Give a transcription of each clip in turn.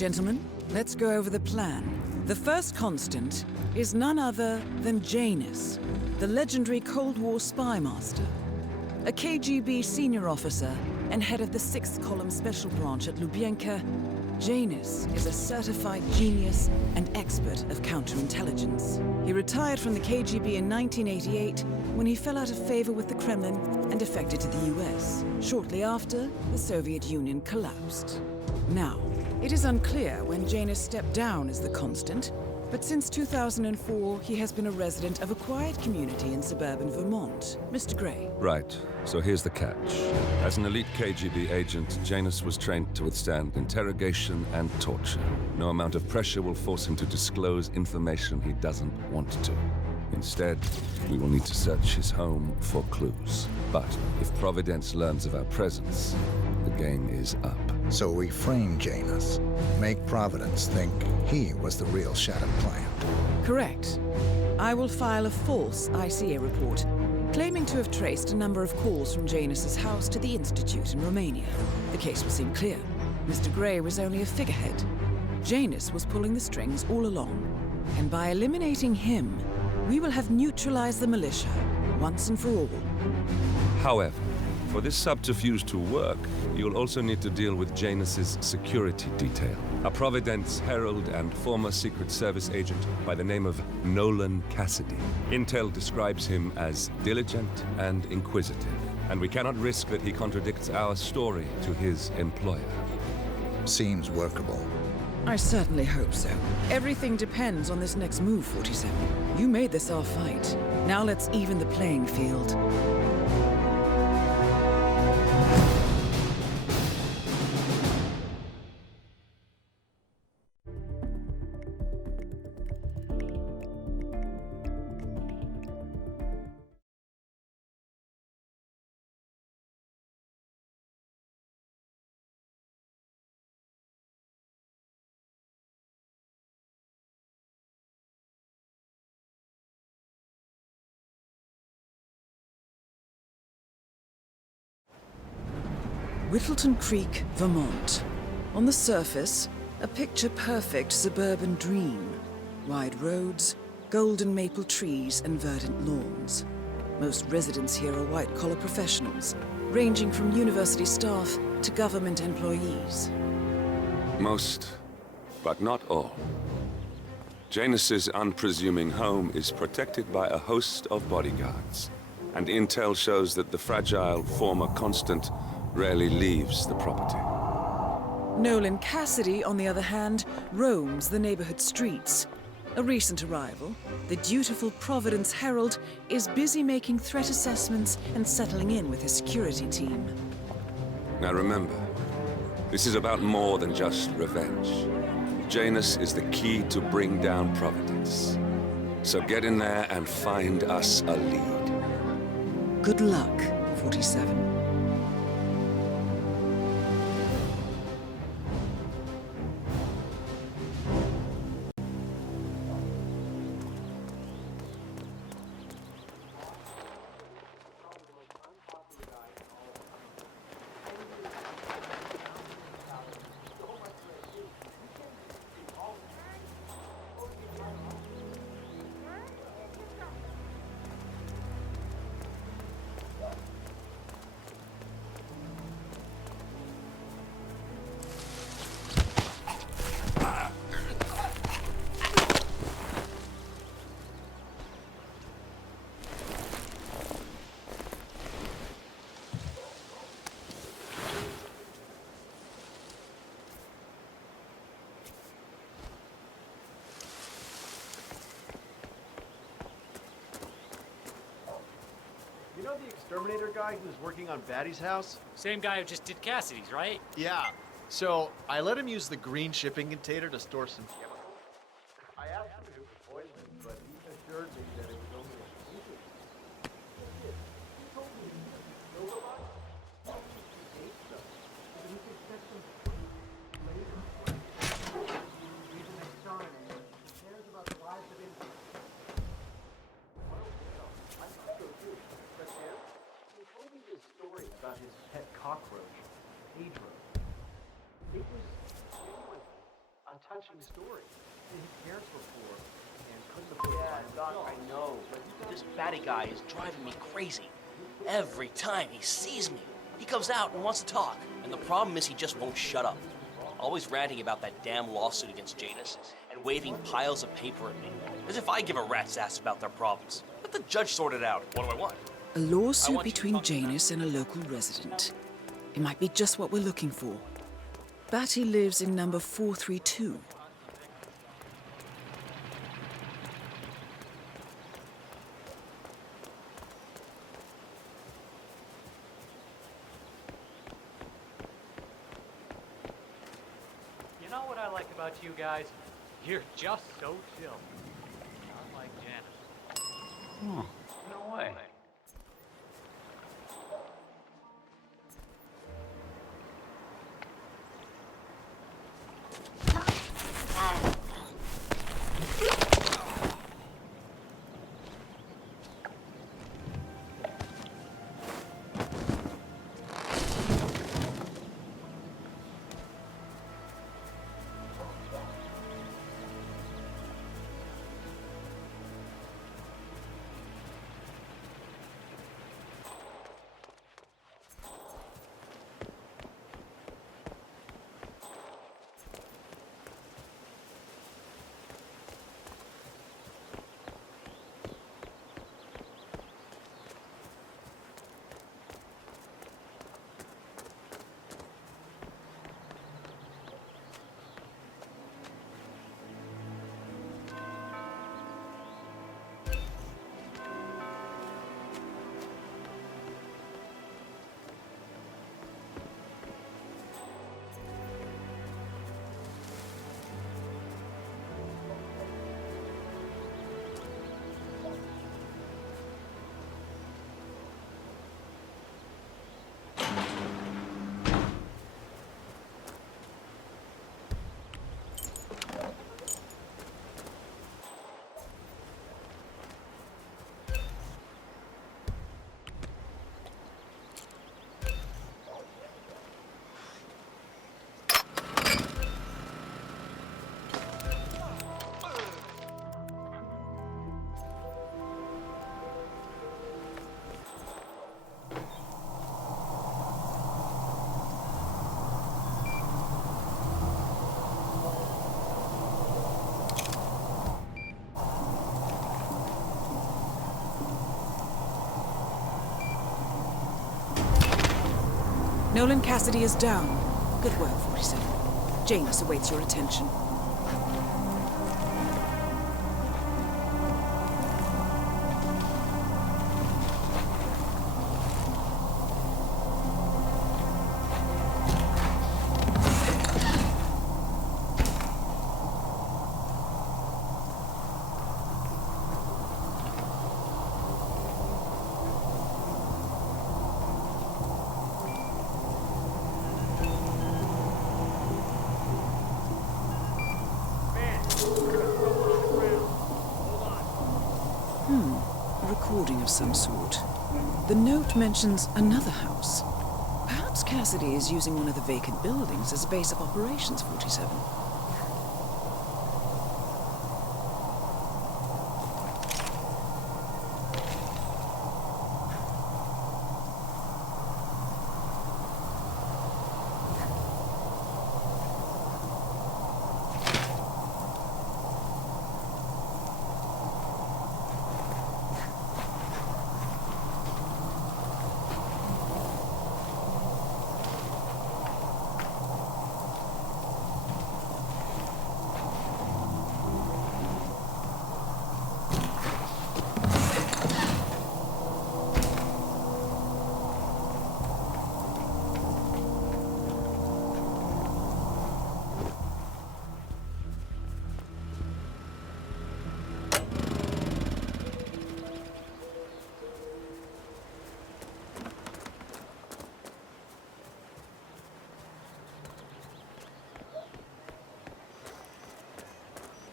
Gentlemen, let's go over the plan. The first constant is none other than Janus, the legendary Cold War spy master. A KGB senior officer and head of the 6th Column Special Branch at Lubyanka, Janus is a certified genius and expert of counterintelligence. He retired from the KGB in 1988 when he fell out of favor with the Kremlin and defected to the US. Shortly after, the Soviet Union collapsed. Now, it is unclear when Janus stepped down as the constant, but since 2004, he has been a resident of a quiet community in suburban Vermont. Mr. Gray. Right. So here's the catch. As an elite KGB agent, Janus was trained to withstand interrogation and torture. No amount of pressure will force him to disclose information he doesn't want to. Instead, we will need to search his home for clues. But if Providence learns of our presence, the game is up. So we frame Janus, make Providence think he was the real shattered plant. Correct. I will file a false ICA report, claiming to have traced a number of calls from Janus's house to the Institute in Romania. The case will seem clear. Mr. Gray was only a figurehead. Janus was pulling the strings all along. And by eliminating him, we will have neutralized the militia, once and for all. However, for this subterfuge to work, you'll also need to deal with Janus's security detail. A Providence herald and former Secret Service agent by the name of Nolan Cassidy. Intel describes him as diligent and inquisitive, and we cannot risk that he contradicts our story to his employer. Seems workable. I certainly hope so. Everything depends on this next move, 47. You made this our fight. Now let's even the playing field. Whittleton Creek, Vermont. On the surface, a picture-perfect suburban dream. Wide roads, golden maple trees, and verdant lawns. Most residents here are white-collar professionals, ranging from university staff to government employees. Most, but not all. Janus's unpresuming home is protected by a host of bodyguards, and intel shows that the fragile former constant rarely leaves the property. Nolan Cassidy, on the other hand, roams the neighborhood streets. A recent arrival, the dutiful Providence Herald is busy making threat assessments and settling in with his security team. Now remember, this is about more than just revenge. Janus is the key to bring down Providence. So get in there and find us a lead. Good luck, 47. You know the exterminator guy who was working on Batty's house? Same guy who just did Cassidy's, right? Yeah. So I let him use the green shipping container to store some chemicals. I asked him if it was poison, but he assured me that it was only a secret. He told me he was no robot. He hates them. But he could set them free later. He's an exterminator. He cares about the lives of innocents. I thought so too. But then, he told me this story about his pet cockroach, Pedro. It was genuine. touching story. His parents were poor and couldn't afford to buy him a dog. I know, but this batty guy is driving me crazy. Every time he sees me, he comes out and wants to talk. And the problem is he just won't shut up. Always ranting about that damn lawsuit against Janus and waving piles of paper at me, as if I give a rat's ass about their problems. Let the judge sort it out. What do I want? A lawsuit between Janus and a local resident. It might be just what we're looking for. Batty lives in number 432. You know what I like about you guys? You're just so chill. Not like Janice. No way. Nolan Cassidy is down. Good work, 47. Janus awaits your attention. A recording of some sort. The note mentions another house. Perhaps Cassidy is using one of the vacant buildings as a base of operations, 47.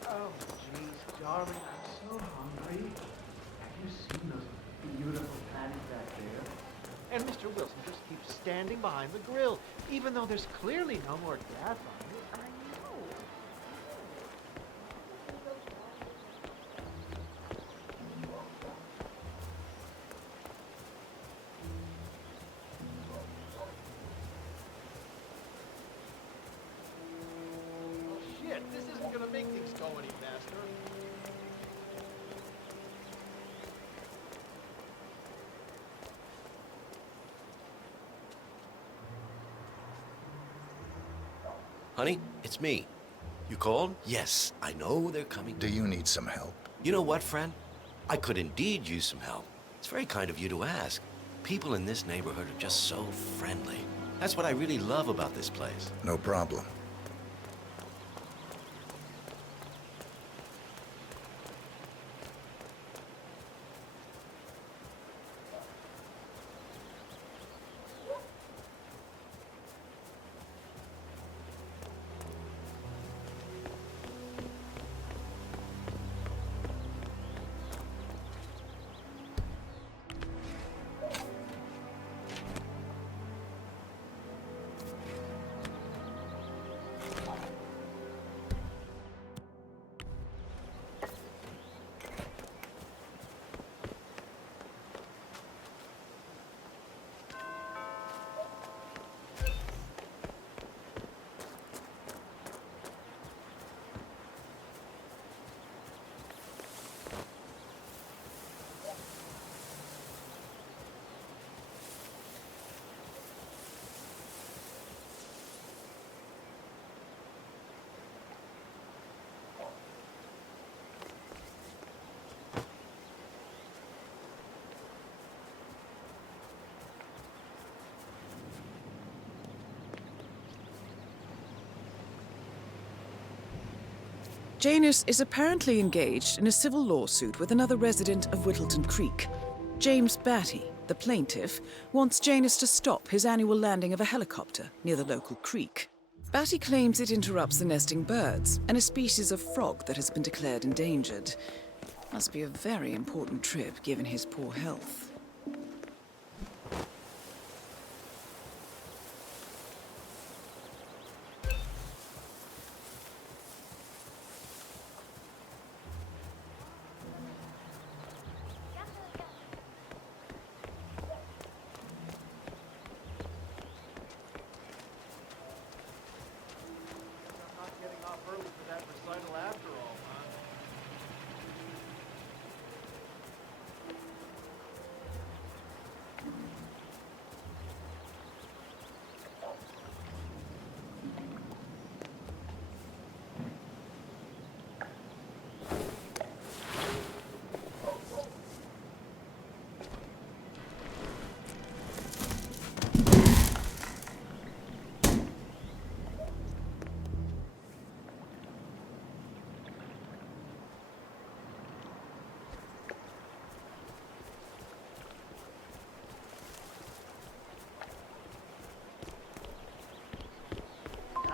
Oh, jeez, darling, I'm so hungry. Have you seen those beautiful patties back there? And Mr. Wilson just keeps standing behind the grill, even though there's clearly no more gas on it. I know. Honey, it's me. You called? Yes, I know they're coming. Do you need some help? You know what, friend? I could indeed use some help. It's very kind of you to ask. People in this neighborhood are just so friendly. That's what I really love about this place. No problem. Janus is apparently engaged in a civil lawsuit with another resident of Whittleton Creek. James Batty, the plaintiff, wants Janus to stop his annual landing of a helicopter near the local creek. Batty claims it interrupts the nesting birds and a species of frog that has been declared endangered. Must be a very important trip given his poor health.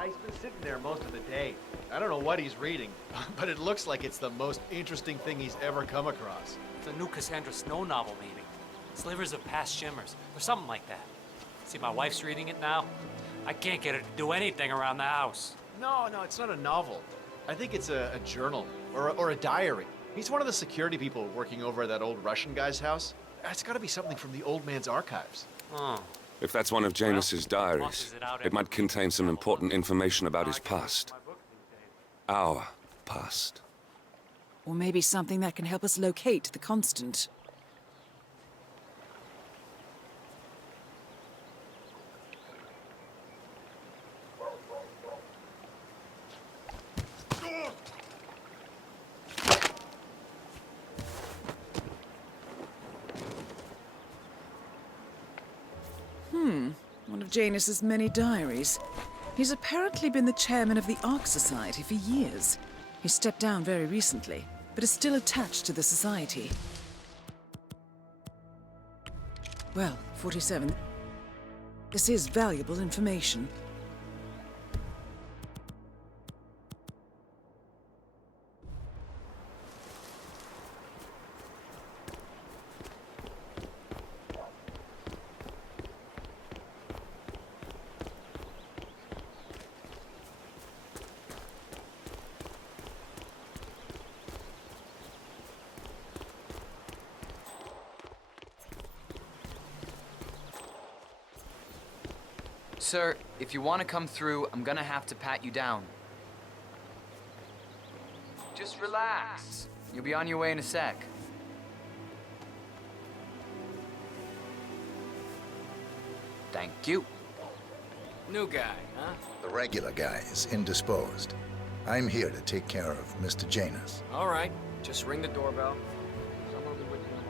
He's been sitting there most of the day. I don't know what he's reading, but it looks like it's the most interesting thing he's ever come across. It's a new Cassandra Snow novel, maybe. Slivers of Past Shimmers, or something like that. See, my wife's reading it now. I can't get her to do anything around the house. No, it's not a novel. I think it's a journal, or a diary. He's one of the security people working over at that old Russian guy's house. It's gotta be something from the old man's archives. Oh. If that's one of Janus's diaries, it might contain some important information about his past. Our past. Or maybe something that can help us locate the Constant. One of Janus's many diaries. He's apparently been the chairman of the Ark Society for years. He stepped down very recently, but is still attached to the society. Well, 47. This is valuable information. Sir, if you want to come through, I'm gonna have to pat you down. Just relax. You'll be on your way in a sec. Thank you. New guy, huh? The regular guy is indisposed. I'm here to take care of Mr. Janus. All right. Just ring the doorbell. Someone will be with you in a moment.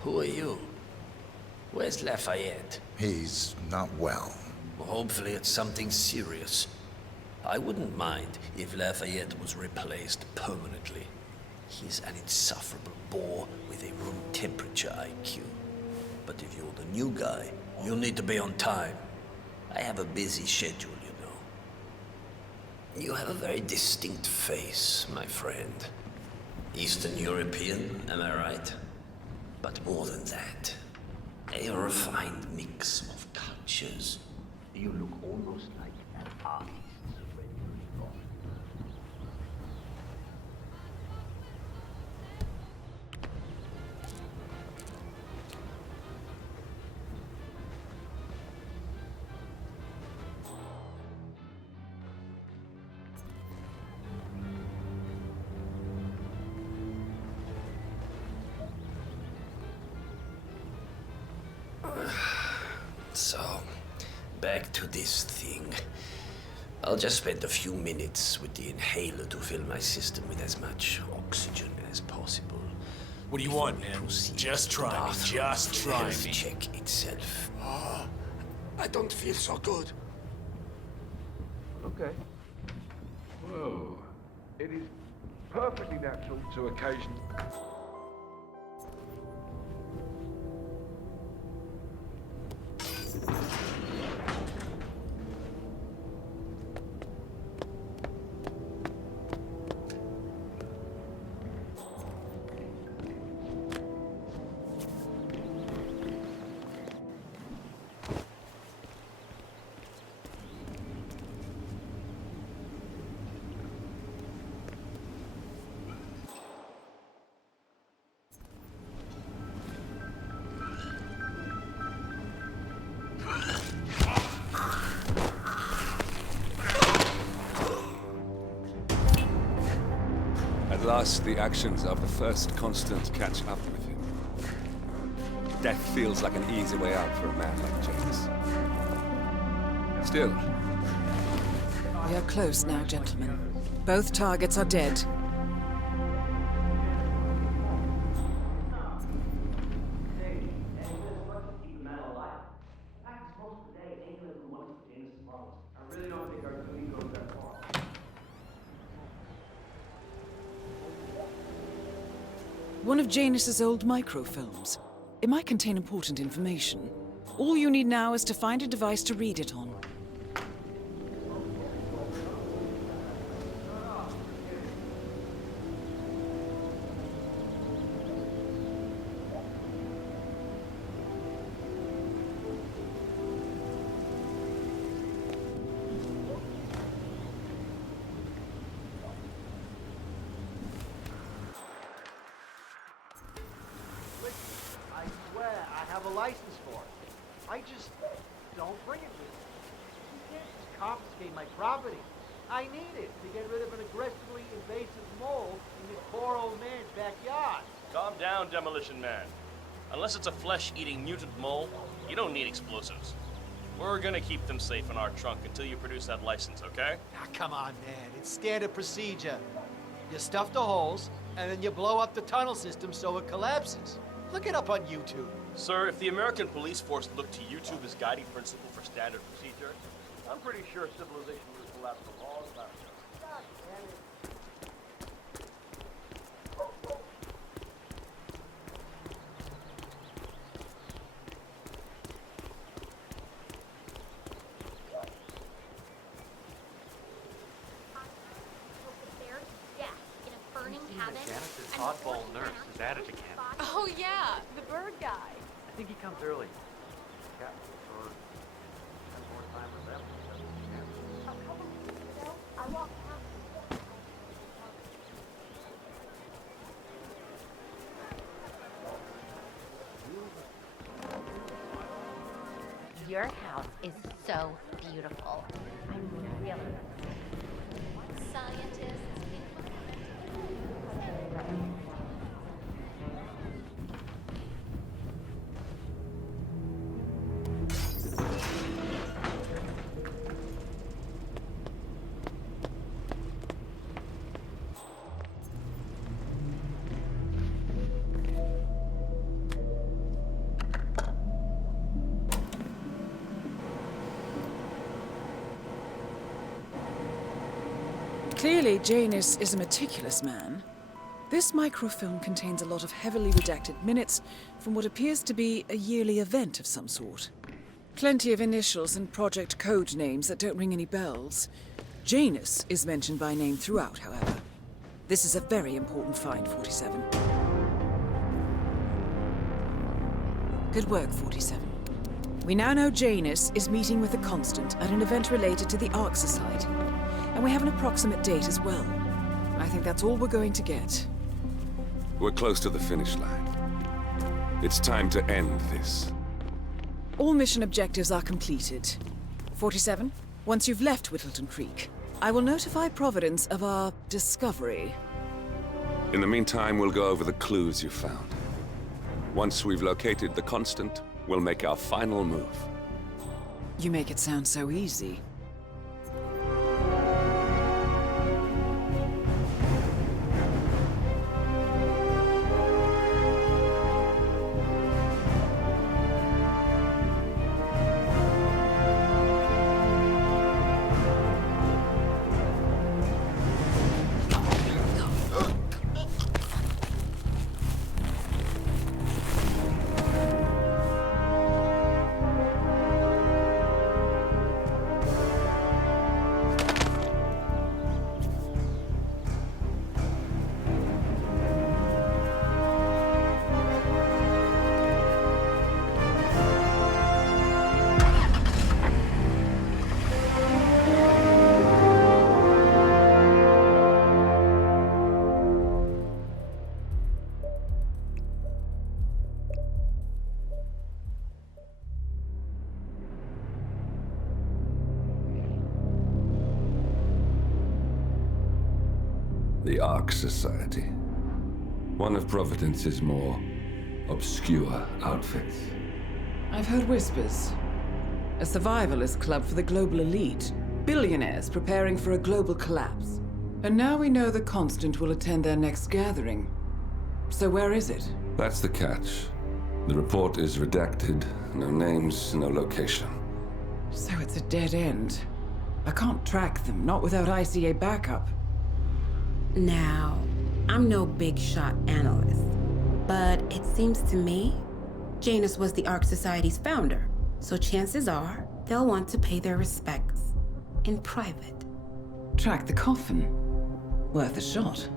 Who are you? Where's Lafayette? He's not well. Well, hopefully it's something serious. I wouldn't mind if Lafayette was replaced permanently. He's an insufferable bore with a room temperature IQ. But if you're the new guy, you'll need to be on time. I have a busy schedule, you know. You have a very distinct face, my friend. Eastern European, am I right? But more than that, a refined mix of cultures. You look almost like an artist. So, back to this thing. I'll just spend a few minutes with the inhaler to fill my system with as much oxygen as possible. What do you want, man? Just try me. Just try me. Check itself. Oh, I don't feel so good. Okay. Whoa. It is perfectly natural to occasionally... At last, the actions of the first constant catch up with him. Death feels like an easy way out for a man like Janus. Still. We are close now, gentlemen. Both targets are dead. One of Janus's old microfilms. It might contain important information. All you need now is to find a device to read it on. I swear I have a license for it. I just don't bring it with me. You can't just confiscate my property. I need it to get rid of an aggressively invasive mole in this poor old man's backyard. Calm down, Demolition Man. Unless it's a flesh-eating mutant mole, you don't need explosives. We're gonna keep them safe in our trunk until you produce that license, okay? Ah, come on, man. It's standard procedure. You stuff the holes, and then you blow up the tunnel system so it collapses. Look it up on YouTube. Sir, if the American police force looked to YouTube as guiding principle for standard procedure, I'm pretty sure civilization would have collapsed a long time ago. God damn it. Janice's oddball nurse is added again. Oh yeah, the bird guy. I think he comes early. Cat bird. Spend more time with them. A couple weeks ago, I walked past. Your house is so beautiful. I'm really... Scientists... Clearly, Janus is a meticulous man. This microfilm contains a lot of heavily redacted minutes from what appears to be a yearly event of some sort. Plenty of initials and project code names that don't ring any bells. Janus is mentioned by name throughout, however. This is a very important find, 47. Good work, 47. We now know Janus is meeting with the Constant at an event related to the Ark Society. And we have an approximate date as well. I think that's all we're going to get. We're close to the finish line. It's time to end this. All mission objectives are completed. 47, once you've left Whittleton Creek, I will notify Providence of our discovery. In the meantime, we'll go over the clues you found. Once we've located the Constant, we'll make our final move. You make it sound so easy. The Ark Society. One of Providence's more obscure outfits. I've heard whispers. A survivalist club for the global elite. Billionaires preparing for a global collapse. And now we know the Constant will attend their next gathering. So where is it? That's the catch. The report is redacted. No names, no location. So it's a dead end. I can't track them, not without ICA backup. Now, I'm no big shot analyst, but it seems to me Janus was the Ark Society's founder, so chances are they'll want to pay their respects in private. Track the coffin. Worth a shot.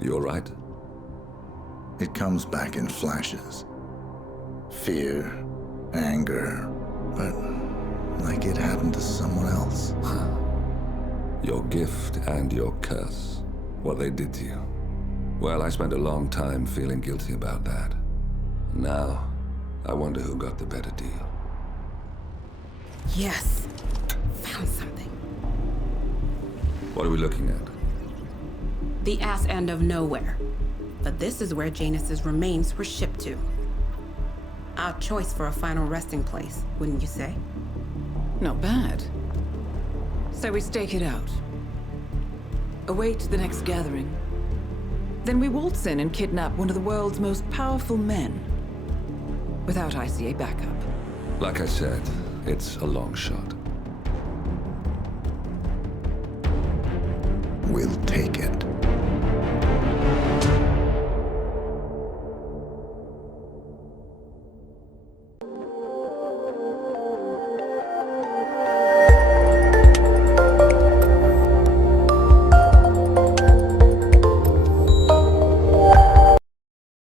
You all right? It comes back in flashes. Fear, anger, but like it happened to someone else. Your gift and your curse. What they did to you. Well, I spent a long time feeling guilty about that. Now, I wonder who got the better deal. Yes. Found something. What are we looking at? The ass end of nowhere. But this is where Janus's remains were shipped to. Our choice for a final resting place, wouldn't you say? Not bad. So we stake it out. Await the next gathering. Then we waltz in and kidnap one of the world's most powerful men. Without ICA backup. Like I said, it's a long shot. We'll take it.